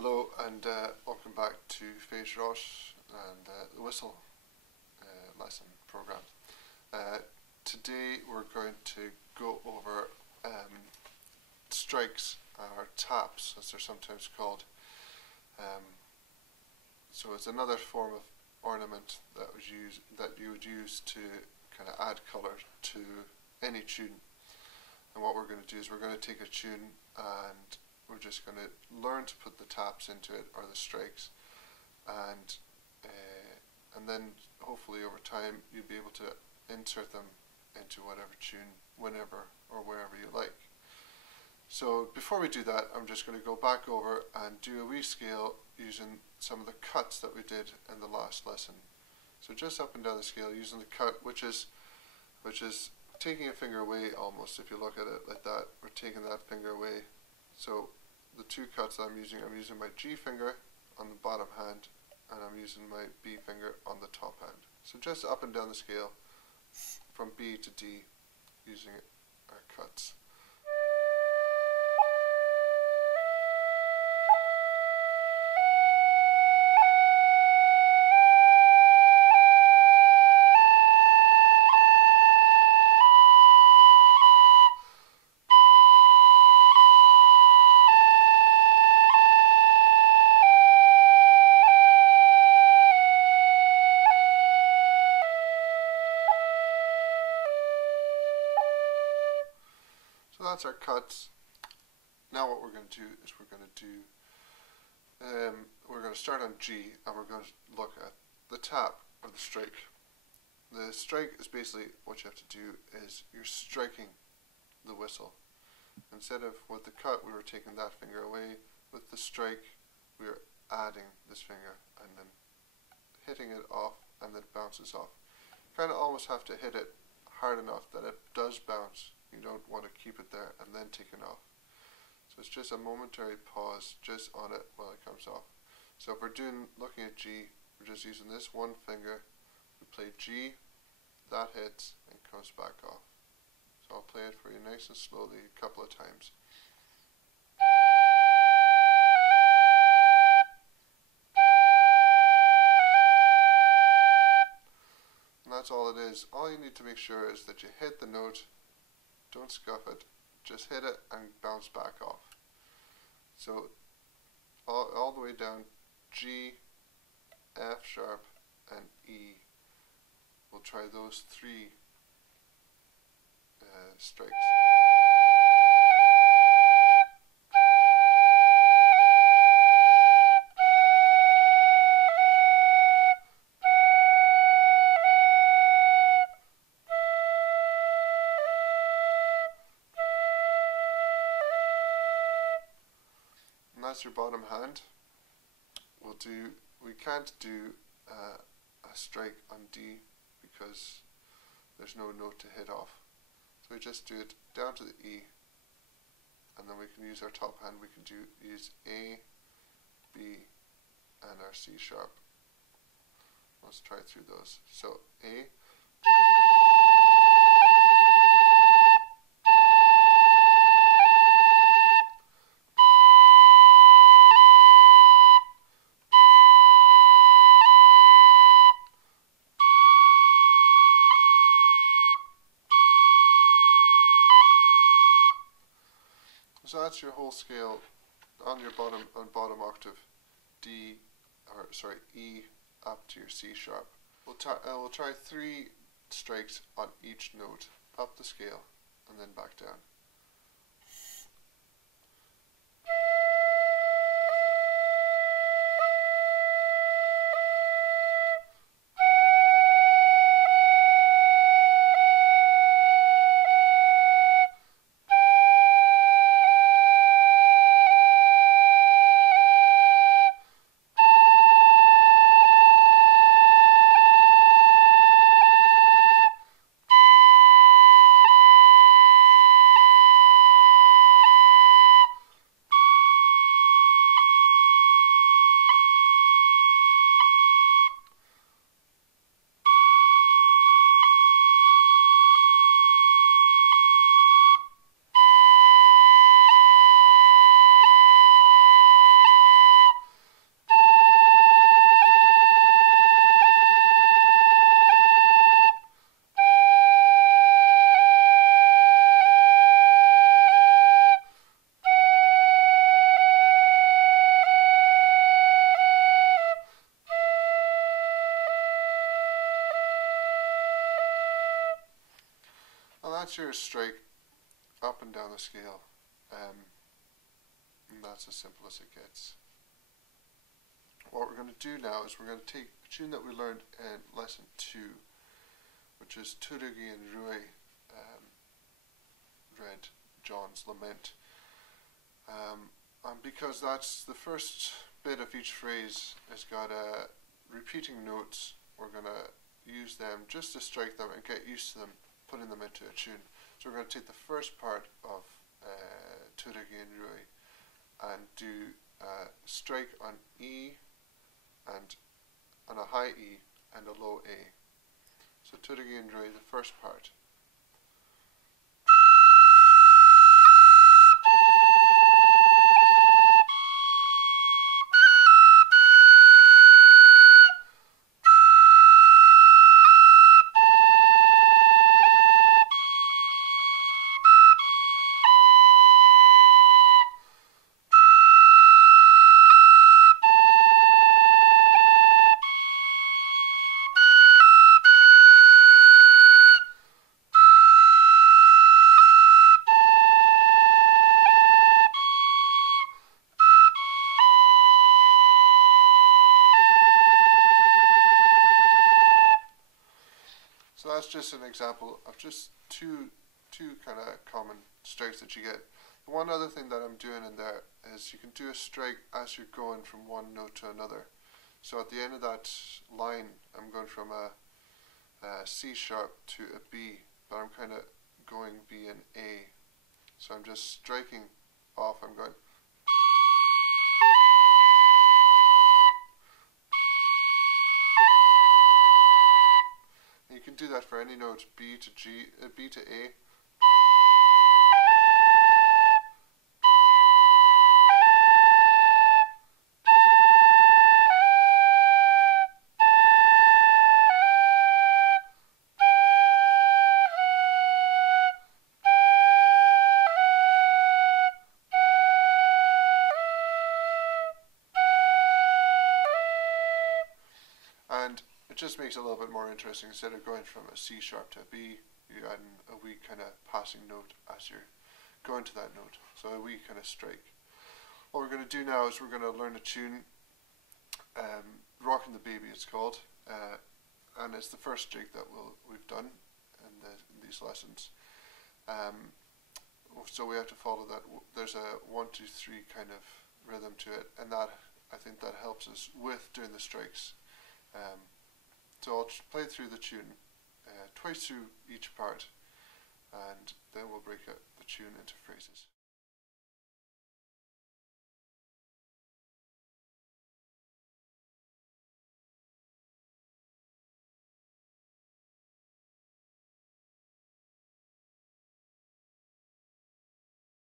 Hello and welcome back to Phase Rush and the whistle lesson program. Today we're going to go over strikes or taps, as they're sometimes called. So it's another form of ornament that you would use to kind of add colour to any tune. And what we're going to do is we're going to take a tune and we're just going to learn to put the taps into it, or the strikes, and then hopefully over time you'll be able to insert them into whatever tune, whenever or wherever you like. So before we do that, I'm just going to go back over and do a wee scale using some of the cuts that we did in the last lesson. So just up and down the scale using the cut, which is taking a finger away almost. If you look at it like that, we're taking that finger away. So the two cuts that I'm using my G finger on the bottom hand, and I'm using my B finger on the top hand. So just up and down the scale from B to D using our cuts. So that's our cuts. Now what we're going to do is we're going to start on G, and we're going to look at the tap or the strike. The strike is basically what you have to do is you're striking the whistle. Instead of with the cut we were taking that finger away, with the strike we are adding this finger and then hitting it off, and then it bounces off. You kind of almost have to hit it hard enough that it does bounce. You don't want to keep it there and then take it off. So it's just a momentary pause just on it while it comes off. So if we're looking at G, we're just using this one finger. We play G, that hits and comes back off. So I'll play it for you nice and slowly a couple of times. And that's all it is. All you need to make sure is that you hit the note. Don't scuff it, just hit it and bounce back off. So all the way down, G, F sharp and E. We'll try those three strikes. That's your bottom hand. We can't do a strike on D because there's no note to hit off. So we just do it down to the E, and then we can use our top hand. We can use A, B, and our C sharp. Let's try through those. So A. So that's your whole scale on your bottom octave, E up to your C sharp. We'll try three strikes on each note up the scale and then back down. that's your strike up and down the scale, and that's as simple as it gets. What we're going to do now is we're going to take a tune that we learned in lesson 2, which is Tudugi and Rui, read John's Lament. And because that's the first bit of each phrase has got repeating notes, we're going to use them just to strike them and get used to them, putting them into a tune. So we're going to take the first part of Tudugi and Rui and do strike on E and on a high E and a low A. So Tudugi and Rui, the first part. So that's just an example of just two kind of common strikes that you get. The one other thing that I'm doing in there is you can do a strike as you're going from one note to another. So at the end of that line, I'm going from a C sharp to a B, but I'm kind of going B and A. So I'm just striking off, I'm going. You can do that for any note, B to G, B to A. And it just makes it a little bit more interesting. Instead of going from a C sharp to a B, you add a wee kind of passing note as you're going to that note. So a wee kind of strike. What we're going to do now is we're going to learn a tune, Rockin' the Baby it's called, and it's the first jig that we've done in these lessons. So we have to follow that. There's a 1, 2, 3 kind of rhythm to it, and that I think that helps us with doing the strikes. So I'll play through the tune twice through each part, and then we'll break out the tune into phrases.